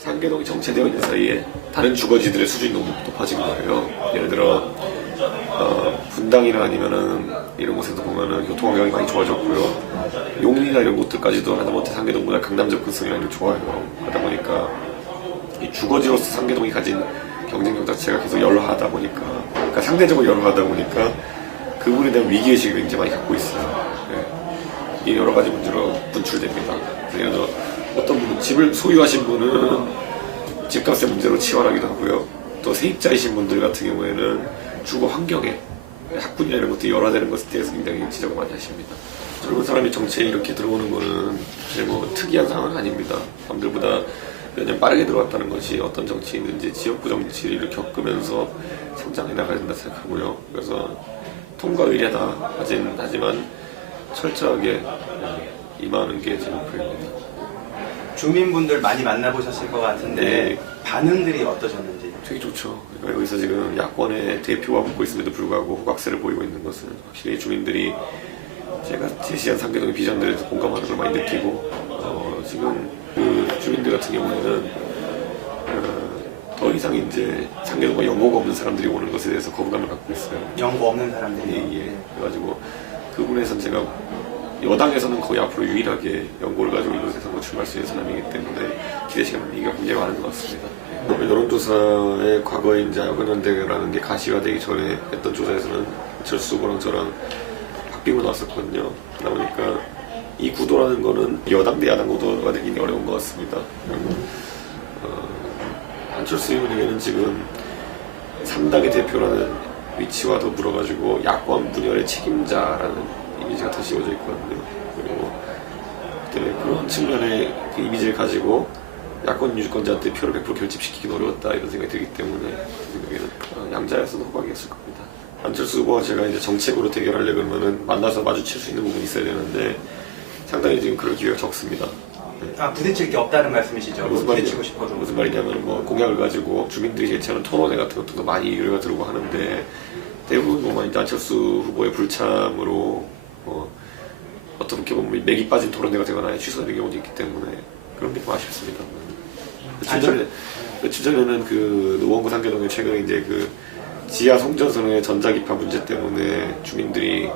상계동이 정체되어 있는 사이에 다른 주거지들의 수준이 너무 높아진 거예요. 예를 들어 분당이나 아니면은 이런 곳에서 보면은 교통환경이 많이 좋아졌고요. 용인이나 이런 곳들까지도 하다못해 상계동보다 강남 접근성이 좋아요. 하다 보니까 이 주거지로서 상계동이 가진 경쟁력 자체가 계속 여러하다 보니까, 그러니까 상대적으로 여러하다 보니까 그분에 대한 위기의식을 굉장히 많이 갖고 있어요. 네. 이게 여러 가지 문제로 분출됩니다. 예를 들어 어떤 분은 집을 소유하신 분은 집값의 문제로 치환하기도 하고요. 또 세입자이신 분들 같은 경우에는 주거 환경에 학군이나 이런 것들이 열화되는 것에 대해서 굉장히 지적을 많이 하십니다. 젊은 사람이 정치에 이렇게 들어오는 거는 사실 뭐 특이한 상황은 아닙니다. 남들보다 몇 년 빠르게 들어왔다는 것이 어떤 정치인든지 지역구 정치를 겪으면서 성장해 나가야 된다 생각하고요. 그래서 통과 의례다 하지만 철저하게 임하는 게 제 목표입니다. 주민분들 많이 만나보셨을 것 같은데 네. 반응들이 어떠셨는지? 되게 좋죠. 그러니까 여기서 지금 야권의 대표가 붙고 있음에도 불구하고 호각세를 보이고 있는 것은 확실히 주민들이 제가 제시한 상계동의 비전들에 대해서 공감하는 걸 많이 느끼고 지금 그 주민들 같은 경우에는 더 이상 이제 상계동과 연고가 없는 사람들이 오는 것에 대해서 거부감을 갖고 있어요. 연고 없는 사람들이. 예. 그래가지고 그 부분에서는 제가 여당에서는 거의 앞으로 유일하게 연고를 가지고 이곳에 선거 출마할 수 있는 사람이기 때문에 기대가 굉장히 많은 것 같습니다. 여론조사의 과거에 이제 야권연대라는 게 가시화되기 전에 했던 조사에서는 안철수 후보랑 저랑 박빙으로 나왔었거든요. 그러다 보니까 이 구도라는 거는 여당 대 야당 구도가 되기 어려운 것 같습니다. 안철수 의원에게는 지금 3당의 대표라는 위치와 더불어가지고 야권 분열의 책임자라는 이미지가 더 씌워져 있거든요. 그리고 그런 측면의 그 이미지를 가지고 야권 유권자한테 표를 100% 결집시키기는 어려웠다 이런 생각이 들기 때문에 제 생각에는 양자에서도 호박이었을 겁니다. 안철수 후보와 제가 이제 정책으로 대결하려고 그러면은 만나서 마주칠 수 있는 부분이 있어야 되는데 상당히 지금 그럴 기회가 적습니다. 아, 부딪힐 게 없다는 말씀이시죠? 부딪히고 싶어도. 무슨 말이냐면 뭐 공약을 가지고 주민들이 제시하는 토론회 같은 것도 많이 의뢰가 들어오고 하는데 대부분 보면 이제 안철수 후보의 불참으로 어떻게 보면 맥이 빠진 토론회가 되거나 취소되는 경우도 있기 때문에 그런 게 좀 아쉽습니다. 며칠 전에는 그 노원구 상계동에 최근에 이제 그 지하 송전선의 전자기파 문제 때문에 주민들이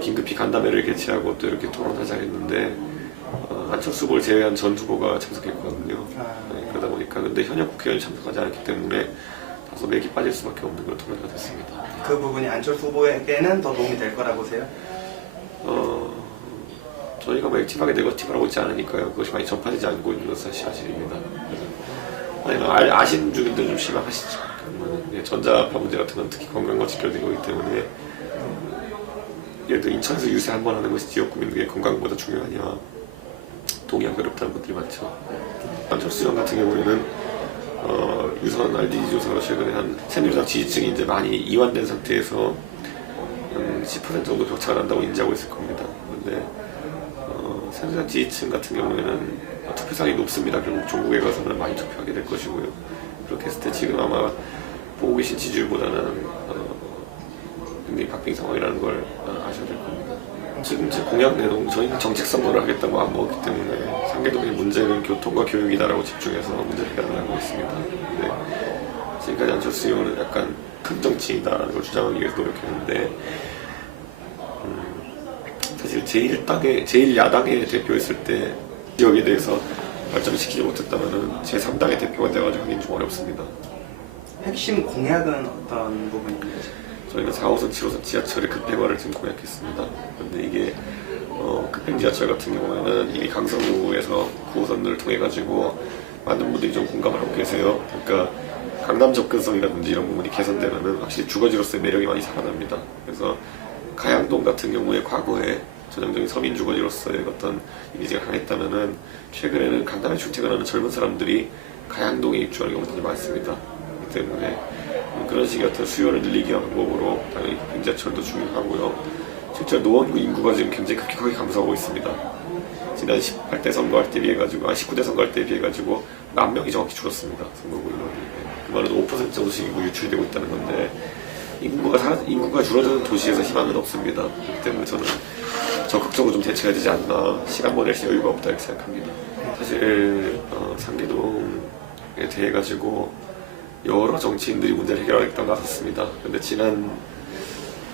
긴급히 간담회를 개최하고 또 이렇게 토론하자 했는데 안철수 후보를 제외한 전 후보가 참석했거든요. 네, 그러다 보니까 근데 현역 국회의원이 참석하지 않았기 때문에 다소 맥이 빠질 수밖에 없는 그런 토론회가 됐습니다. 그 부분이 안철수 후보에게는 더 도움이 될 거라고 보세요? 저희가 뭐 액티브하게 네거티브를 하고 있지 않으니까요. 그것이 많이 전파되지 않고 있는 것은 사실입니다. 아니면 아시는 주민들 좀 실망하시죠. 전자파 문제 같은 건 특히 건강과 직결되고 있기 때문에 예를 들어 인천에서 유세 한 번 하는 것이 지역 구민들의 건강보다 중요하냐 동의하기 어렵다는 분들이 많죠. 안철수 의원 같은 경우에는 유선 RDG 조사로 최근에 한 새누리당 지지층이 이제 많이 이완된 상태에서 10% 정도 격차가 난다고 인지하고 있을 겁니다. 그런데 새누리당 지지층 같은 경우에는 투표상이 높습니다. 결국 전국에 가서는 많이 투표하게 될 것이고요. 그렇게 했을 때 지금 아마 보고 계신 지지율보다는 굉장히 박빙 상황이라는 걸 아셔야 될 겁니다. 지금 제 공약 내용 저희는 정책 선거를 하겠다고 안 먹었기 때문에 상계동의 문제는 교통과 교육이다라고 집중해서 문제 해결을 하고 있습니다. 근데 지금까지 안철수 의원은 약간 큰 정치이다라는 걸 주장하기 위해서 노력했는데 사실 제1야당의 대표였을 때 지역에 대해서 발전시키지 못했다면 제3당의 대표가 돼가지고 하긴 좀 어렵습니다. 핵심 공약은 어떤 부분인지? 저희는 4호선, 7호선 지하철의 급행화를 지금 공약했습니다. 그런데 이게 급행 지하철 같은 경우에는 이미 강서구에서 9호선을 통해 가지고 많은 분들이 좀 공감을 하고 계세요. 그러니까 강남 접근성이라든지 이런 부분이 개선되면은 확실히 주거지로서의 매력이 많이 살아납니다. 그래서 가양동 같은 경우에 과거에 전형적인 서민 주거지로서의 어떤 이미지가 강했다면은 최근에는 강남에 출퇴근하는 젊은 사람들이 가양동에 입주하는 경우가 되게 많습니다. 그렇기 때문에 그런 식의 어떤 수요를 늘리기 위한 방법으로 당연히 급행지하철도 중요하고요. 실제 노원구 인구가 지금 굉장히 급격하게 감소하고 있습니다. 지난 18대 선거할 때 비해 가지고 19대 선거할 때 비해 가지고 10,000명이 정확히 줄었습니다. 선거구 인원이. 그 말은 5% 정도씩 인구 유출이 되고 있다는 건데 인구가 줄어드는 도시에서 희망은 없습니다. 그렇기 때문에 저는 적극적으로 좀 대처해야 되지 않나, 시간 보낼 여유가 없다 이렇게 생각합니다. 사실 상계동 대해 가지고 여러 정치인들이 문제를 해결하겠다고 나섰습니다. 근데 지난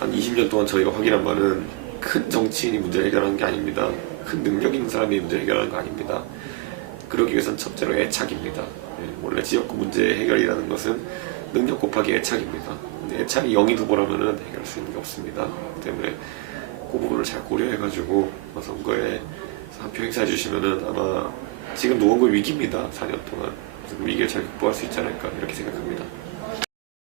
한 20년 동안 저희가 확인한 바는 큰 정치인이 문제를 해결하는 게 아닙니다. 큰 능력 있는 사람이 문제를 해결하는 거 아닙니다. 그러기 위해선 첫째로 애착입니다. 원래 지역구 문제 해결이라는 것은 능력 곱하기 애착입니다. 근데 애착이 0이 두보라면은 해결할 수 있는 게 없습니다. 그렇기 때문에 그 부분을 잘 고려해가지고 선거에 한 표 행사해 주시면은 아마 지금 노원구 위기입니다. 4년 동안. 그래서 그 위기를 잘 극복할 수 있지 않을까 이렇게 생각합니다.